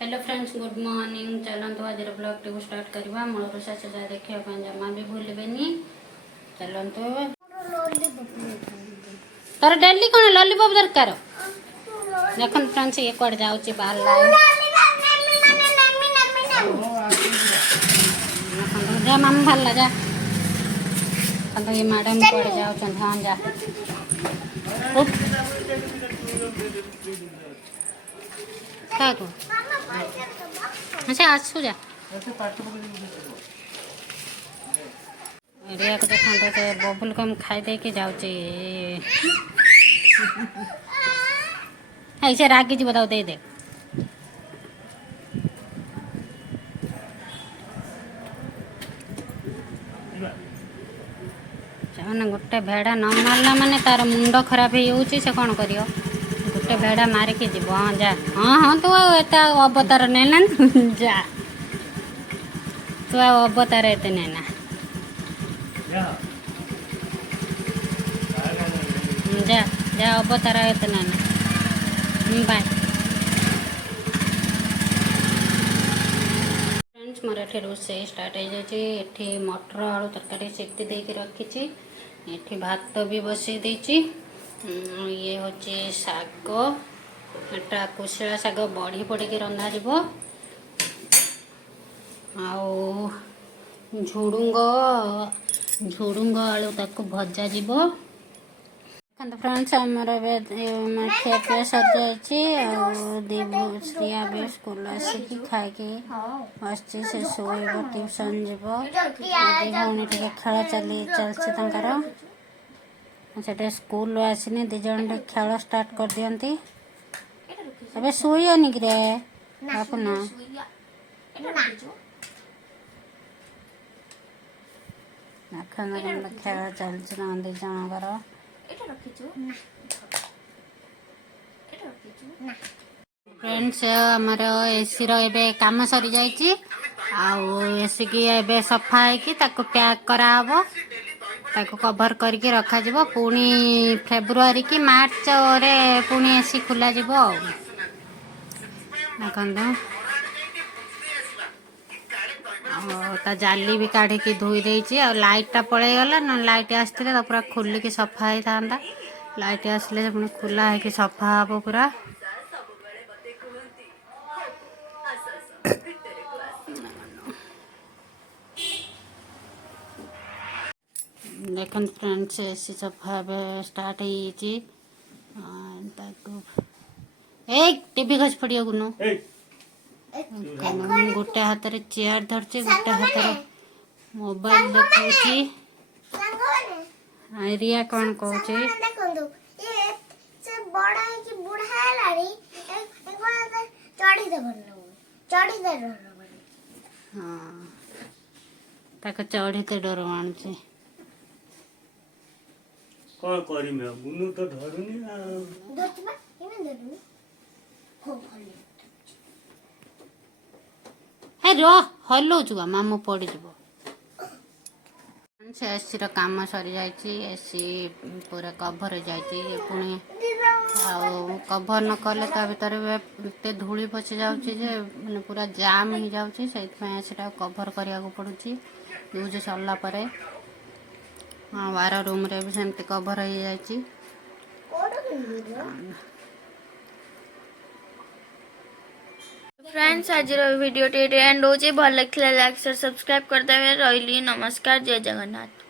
Hello friends, good morning. चलते आज blog T start करवा। मूल शेष जाए देखा जमा भी भूलबेनि। चलते तार डेली कौन लॉलीपॉप दरकार देख फ्रेंड्स, ये कौन जाऊँगी बाहर जा मामा बाहर जा। ये मैडम कौन जाऊँ? हाँ जा क्या को अच्छा आसू जा रिया को देखते से बबुल कम खाई दे कि जाऊँगी। ऐसे रागी जी बताओ दे दे। गोटे भेड़ा न मारला माने तार मुंड खराब हो कौन कर गोटे भेड़ा मारिकी जीव। हाँ जा। हाँ हाँ तू एत अवतार नेना जा। तू अवतार एत नेना जा जा अवतार एत नेना बाय। फ्रेंड्स मोर ये रोसे स्टार्ट हो जाए। मटर आलू तरकारी सीटी देके रखी। ये भात भी बसई देची। ये हूँ शाग, एटा कुशला शाग बड़ी पड़ी रंधा जीव। आउ झुडुंग आलू ताको भजा जीव। फ्रेंड्स आमर खियापिया सर जाइए। श्रिया भी स्कूल आसिक खाई बस से शोब ट्यूशन जीव। भौणी टे खेल चलती से स्कूल आसनी दिज खेल स्टार्ट कर दियंती। अबे शुईनी कि बापुना खेल चलती दिज फ्रेंड्स आमर एसी रे कम सरी जाइए। एसी की एबे सफा है पैक कराब ताको कवर करके रखा जिवो। पुणी फेब्रुआरी की मार्च रे पुणी एसी खुला जिवो। ता जाली भी काढ़ी धोई देची। लाइट टा पड़े गला न लाइट आसते तो पूरा खोलिकी सफा ही था। लाइट आसले पुणी खुला है कि सफा हम पूरा। देखन फ्रेंड्स एसी सफा स्टार्ट एक टीवी खस पड़िया गुनो। गोटे हाथ रे चेयर धरचे, गोटे हाथ रे मोबाइल देखुची। रिया कौन कहूची हाँ ताको चढ़ीते डर मानुचे। कौन करी मैं गुनु तो धरुनी ना हे रो हलो जुआ मामू पड़ जीवो। एसी काम सरी जाइए। एसी पूरा कभर हो जाइए। पुणी कभर न कले ता भीतर एते धूली पशि जाउची जे माने पूरा जाम हो जाउची। एसीटा कभर करिया को पड़ुची यूज सरला परे। हाँ वार रूम रे भी सेमती कभर हो जाइए। फ्रेंड्स आज वीडियो एंड हो भल लगे लाइक शेयर सब्सक्राइब करते रही। नमस्कार, जय जगन्नाथ।